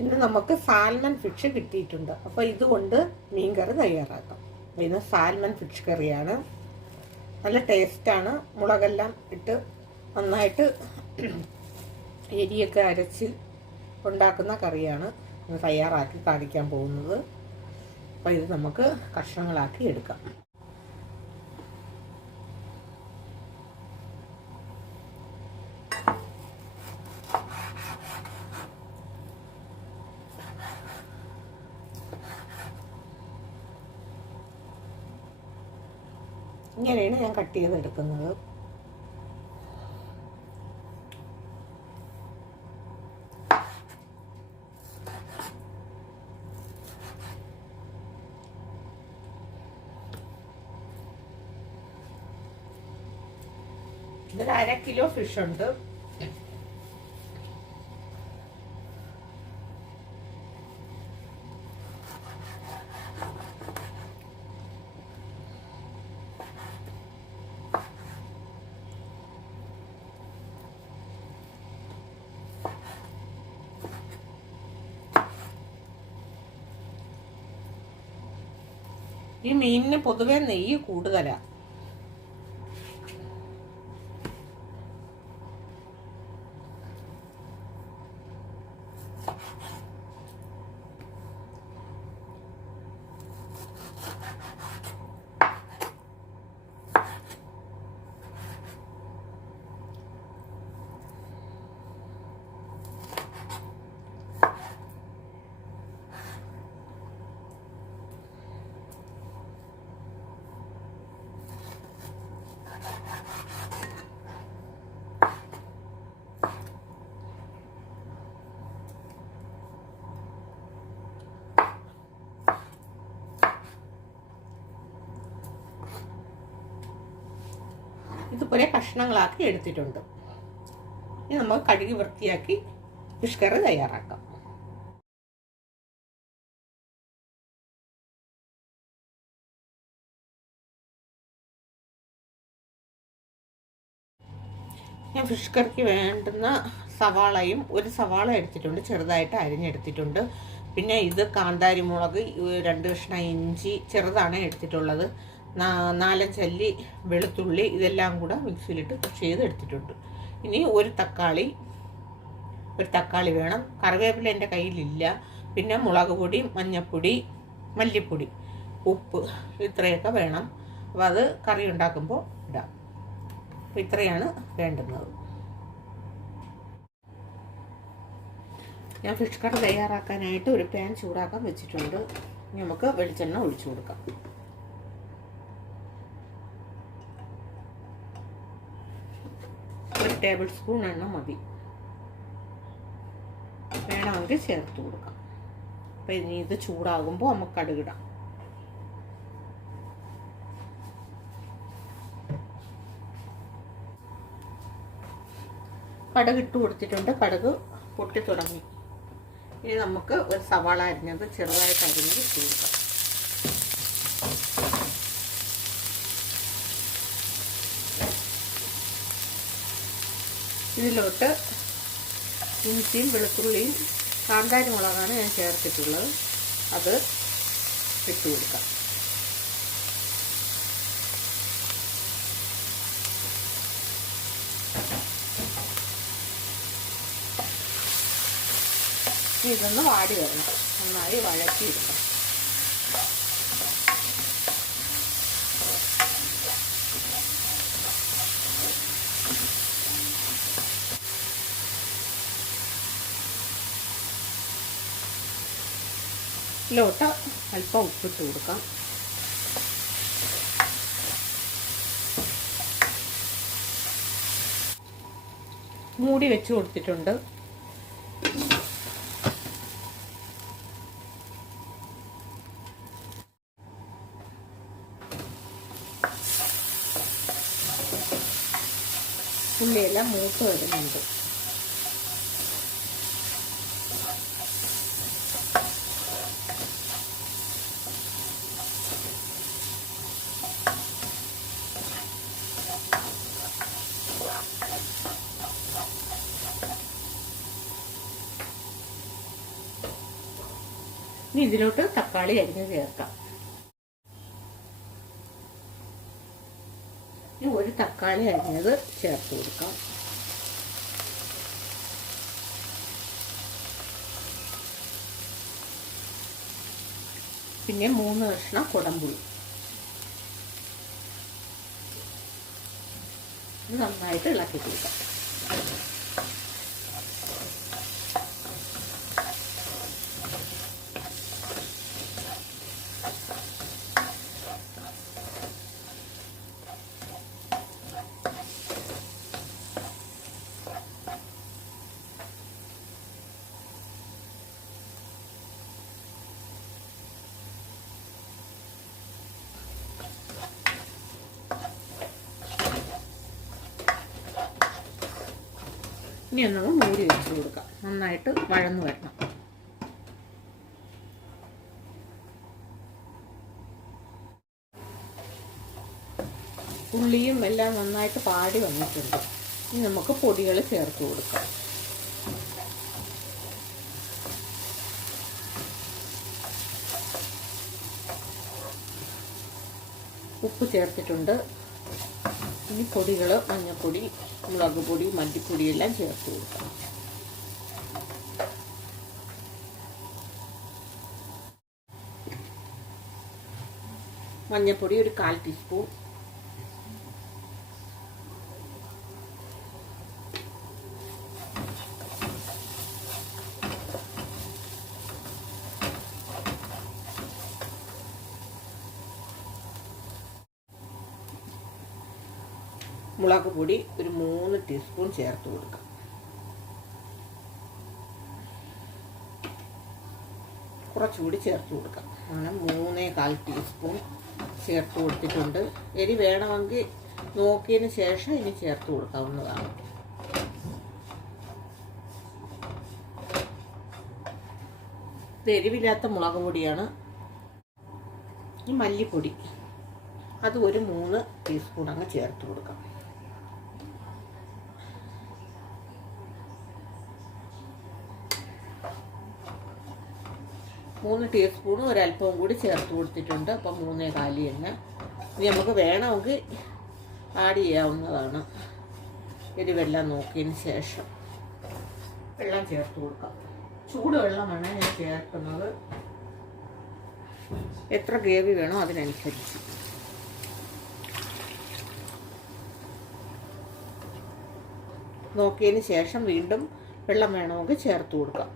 ഇന്ന് നമുക്ക് salmon fish കിട്ടിയിട്ടുണ്ട്. അപ്പോൾ ഇതുകൊണ്ട് മീൻകറി തയ്യാറാക്കാം. ഇന്ന് സാൽമൺ ഫിഷ് കറിയാണ്. നല്ല ടേസ്റ്റാണ്. മുളകെല്ലാം ഇട്ട് നന്നായിട്ട് എരിയൊക്കെ അരച്ച് ഉണ്ടാക്കുന്ന കറിയാണ് തയ്യാറാക്കി കാണിക്കാൻ പോകുന്നത്. അപ്പോൾ ഇത് നമുക്ക് കഷ്ണങ്ങളാക്കി എടുക്കാം. ഇങ്ങനെയാണ് ഞാൻ കട്ട് ചെയ്തെടുക്കുന്നത്. ഇതൊരു അര കിലോ ഫിഷ് ഉണ്ട്. ഈ മീനിന് പൊതുവെ നെയ്യ് കൂടുതലാ. ഇതുപോലെ കഷ്ണങ്ങളാക്കി എടുത്തിട്ടുണ്ട്. ഇനി നമ്മൾ കഴുകി വൃത്തിയാക്കി ഫിഷ് കറി തയ്യാറാക്കാം. ഞാൻ ഫിഷ് കറിക്ക് വേണ്ടുന്ന സവാളയും ഒരു സവാള എടുത്തിട്ടുണ്ട് ചെറുതായിട്ട് അരിഞ്ഞെടുത്തിട്ടുണ്ട്. പിന്നെ ഇത് കാന്താരി മുളക് രണ്ട് കഷ്ണം ഇഞ്ചി ചെറുതാണ് എടുത്തിട്ടുള്ളത്. നാലഞ്ചല്ലി വെളുത്തുള്ളി ഇതെല്ലാം കൂടെ മിക്സിയിലിട്ട് കൃഷി ചെയ്ത് എടുത്തിട്ടുണ്ട്. ഇനി ഒരു തക്കാളി ഒരു തക്കാളി വേണം. കറിവേപ്പില എന്റെ കയ്യിലില്ല. പിന്നെ മുളക് പൊടി മഞ്ഞൾപ്പൊടി മല്ലിപ്പൊടി ഉപ്പ് ഇത്രയൊക്കെ വേണം. അപ്പോൾ അത് കറി ഉണ്ടാക്കുമ്പോൾ ഇടാം. അപ്പോൾ ഇത്രയാണ് വേണ്ടുന്നത്. ഞാൻ ഫിഷ് കറി തയ്യാറാക്കാനായിട്ട് ഒരു പാൻ ചൂടാക്കാൻ വെച്ചിട്ടുണ്ട്. നമുക്ക് വെളിച്ചെണ്ണ ഒഴിച്ചു കൊടുക്കാം. ടേബിൾ സ്പൂൺ എണ്ണ മതി. വേണമെങ്കിൽ ചേർത്ത് കൊടുക്കാം. അപ്പോൾ ഇനി ഇത് ചൂടാകുമ്പോൾ നമുക്ക് കടുകിടാം. കടുക് ഇട്ട് കൊടുത്തിട്ടുണ്ട്. കടുക് പൊട്ടി തുടങ്ങി. ഇനി നമുക്ക് ഒരു സവാള അരിഞ്ഞത് ചെറുതായിട്ട് അരിഞ്ഞത് കൊടുക്കാം. ഇതിലോട്ട് ഇഞ്ചിയും വെളുത്തുള്ളിയും കാന്താരി മുളകാണ് ഞാൻ ചേർത്തിട്ടുള്ളത്. അത് ഇട്ട് കൊടുക്കാം. ഇതൊന്ന് വാടി വരണം. നന്നായി വഴറ്റിയെടുക്കണം ഇതിലോട്ട് അല്പം ഉപ്പിട്ട് കൊടുക്കാം. മൂടി വെച്ച് കൊടുത്തിട്ടുണ്ട്. ഉള്ളിയെല്ലാം മൂത്ത് വരുന്നുണ്ട്. ഇനി ഇതിലോട്ട് തക്കാളി അരിഞ്ഞ് ചേർക്കാം. ഇനി ഒരു തക്കാളി അരിഞ്ഞത് ചേർത്ത് കൊടുക്കാം. പിന്നെ മൂന്ന് കഷ്ണം കുടംപുളി. ഇത് നന്നായിട്ട് ഇളക്കി കൊടുക്കാം. ഇനി ഒന്ന് മൂടി വെച്ച് കൊടുക്കാം. നന്നായിട്ട് വഴന്ന് വരണം. ഉള്ളിയും എല്ലാം നന്നായിട്ട് പാടി വന്നിട്ടുണ്ട്. ഇനി നമുക്ക് പൊടികൾ ചേർത്ത് കൊടുക്കാം. ഉപ്പ് ചേർത്തിട്ടുണ്ട്. ഇനി പൊടികൾ മഞ്ഞൾപ്പൊടി മുളക് പൊടി മല്ലിപ്പൊടി എല്ലാം ചേർത്ത് കൊടുക്കാം മഞ്ഞൾപ്പൊടി ഒരു കാൽ ടീസ്പൂൺ. മുളക് പൊടി ഒരു മൂന്ന് ടീസ്പൂൺ ചേർത്ത് കൊടുക്കാം. കുറച്ചുകൂടി ചേർത്ത് കൊടുക്കാം. അങ്ങനെ മൂന്നേ കാൽ ടീസ്പൂൺ ചേർത്ത് കൊടുത്തിട്ടുണ്ട്. എരി വേണമെങ്കിൽ നോക്കിയതിന് ശേഷം ഇനി ചേർത്ത് കൊടുക്കാവുന്നതാണ്. ഇത് എരിവില്ലാത്ത മുളക് പൊടിയാണ്. ഈ മല്ലിപ്പൊടി. അത് ഒരു മൂന്ന് ടീസ്പൂൺ അങ്ങ് ചേർത്ത് കൊടുക്കാം. മൂന്ന് ടീസ്പൂണും ഒരല്പവും കൂടി ചേർത്ത് കൊടുത്തിട്ടുണ്ട്. അപ്പം മൂന്നേ കാലി എണ്ണ. ഇനി നമുക്ക് വേണമെങ്കിൽ ആഡ് ചെയ്യാവുന്നതാണ്. എരിവെല്ലാം നോക്കിയതിന് ശേഷം വെള്ളം ചേർത്ത് കൊടുക്കാം. ചൂടുവെള്ളമാണ് ഞാൻ ചേർക്കുന്നത്. എത്ര ഗ്രേവി വേണോ അതിനനുസരിച്ച്. നോക്കിയതിന് ശേഷം വീണ്ടും വെള്ളം വേണമെങ്കിൽ ചേർത്ത് കൊടുക്കാം.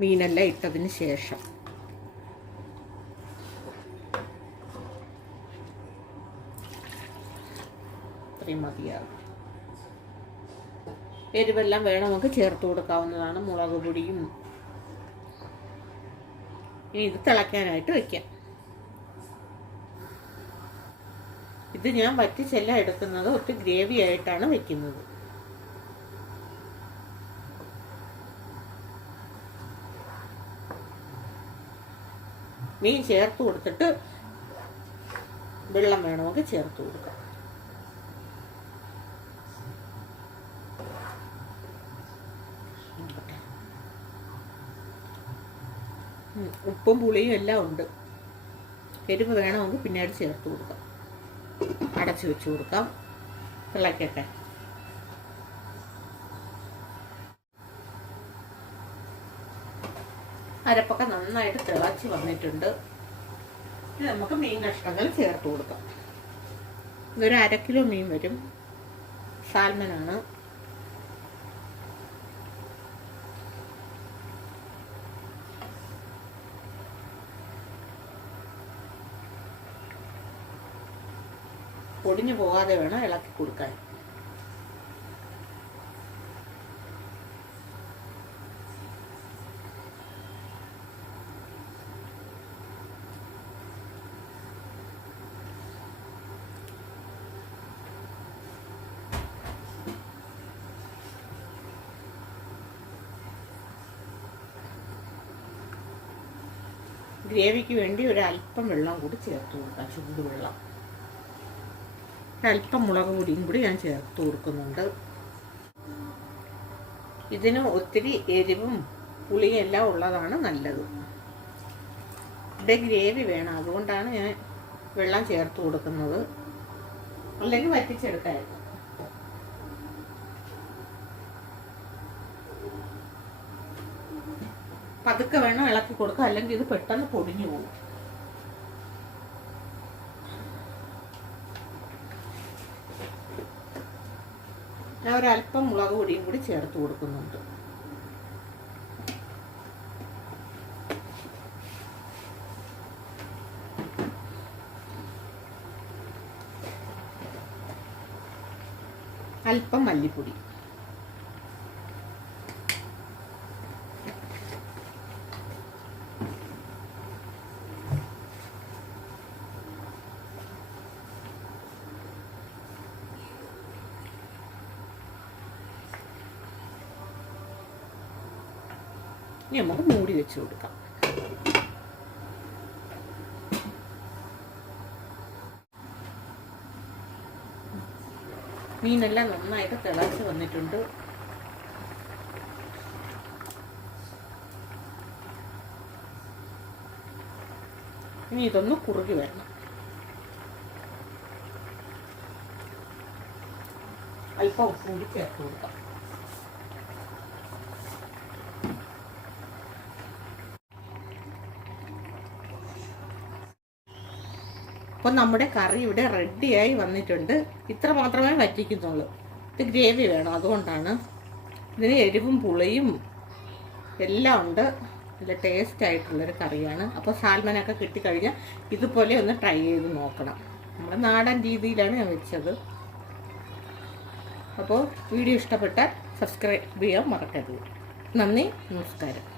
മീനെല്ലാം ഇട്ടതിന് ശേഷം. മതിയാകും എരിവെല്ലാം നമുക്ക് ചേർത്ത് കൊടുക്കാവുന്നതാണ് മുളക് പൊടിയും. ഇനി ഇത് തിളയ്ക്കാനായിട്ട് വെക്കാം ഇത് ഞാൻ വറ്റിച്ചെല്ലാം എടുക്കുന്നത് ഒത്തിരി ഗ്രേവി ആയിട്ടാണ് വെക്കുന്നത് മീൻ ചേർത്ത് കൊടുത്തിട്ട് വെള്ളം വേണമെങ്കിൽ ചേർത്ത് കൊടുക്കാം. ഉപ്പും പുളിയും എല്ലാം ഉണ്ട്. എരിവ് വേണമെങ്കിൽ പിന്നീട് ചേർത്ത് കൊടുക്കാം. അടച്ചു വെച്ച് കൊടുക്കാം. തിളയ്ക്കട്ടെ അരപ്പൊക്കെ നന്നായിട്ട് തിളച്ച് വന്നിട്ടുണ്ട്. നമുക്ക് മീൻ കഷ്ണങ്ങൾ ചേർത്ത് കൊടുക്കാം. ഇതൊരു അര കിലോ മീൻ വരും. സാൽമനാണ്. പൊടിഞ്ഞു പോകാതെ വേണം ഇളക്കി കൊടുക്കാൻ. ഗ്രേവിക്ക് വേണ്ടി ഒരു അല്പം വെള്ളം കൂടി ചേർത്ത് കൊടുക്കാം ചൂടുവെള്ളം. ഒരല്പം മുളക് പൊടിയും കൂടി ഞാൻ ചേർത്ത് കൊടുക്കുന്നുണ്ട്. ഇതിന് ഒത്തിരി എരിവും പുളിയും എല്ലാം ഉള്ളതാണ് നല്ലത്. ഇവിടെ ഗ്രേവി വേണം അതുകൊണ്ടാണ് ഞാൻ വെള്ളം ചേർത്ത് കൊടുക്കുന്നത്. അല്ലെങ്കിൽ വറ്റിച്ചെടുക്കായിരുന്നു. പതുക്കെ വേണം ഇളക്കി കൊടുക്കുക അല്ലെങ്കിൽ ഇത് പെട്ടെന്ന് പൊടിഞ്ഞു പോകും. ഞാൻ ഒരല്പം മുളക് പൊടിയും കൂടി ചേർത്ത് കൊടുക്കുന്നുണ്ട്. അല്പം മല്ലിപ്പൊടി. ഇനി നമുക്ക് മൂടി വെച്ച് കൊടുക്കാം. മീനെല്ലാം നന്നായിട്ട് തിളച്ച് വന്നിട്ടുണ്ട്. ഇനി ഇതൊന്ന് കുറുകി വരണം. അല്പം ഉപ്പൂടി ചേർത്ത് കൊടുക്കാം. അപ്പോൾ നമ്മുടെ കറി ഇവിടെ റെഡിയായി വന്നിട്ടുണ്ട്. ഇത്ര മാത്രമേ വറ്റിക്കുന്നുള്ളൂ. ഇത് ഗ്രേവി വേണം അതുകൊണ്ടാണ്. ഇതിന് എരിവും പുളിയും എല്ലാം ഉണ്ട്. നല്ല ടേസ്റ്റ് ആയിട്ടുള്ളൊരു കറിയാണ്. അപ്പോൾ സാൽമനൊക്കെ കിട്ടിക്കഴിഞ്ഞാൽ ഇതുപോലെ ഒന്ന് ട്രൈ ചെയ്ത് നോക്കണം. നമ്മുടെ നാടൻ രീതിയിലാണ് ഞാൻ വെച്ചത്. അപ്പോൾ വീഡിയോ ഇഷ്ടപ്പെട്ടാൽ സബ്സ്ക്രൈബ് ചെയ്യാൻ മറക്കരുത്. നന്ദി നമസ്കാരം.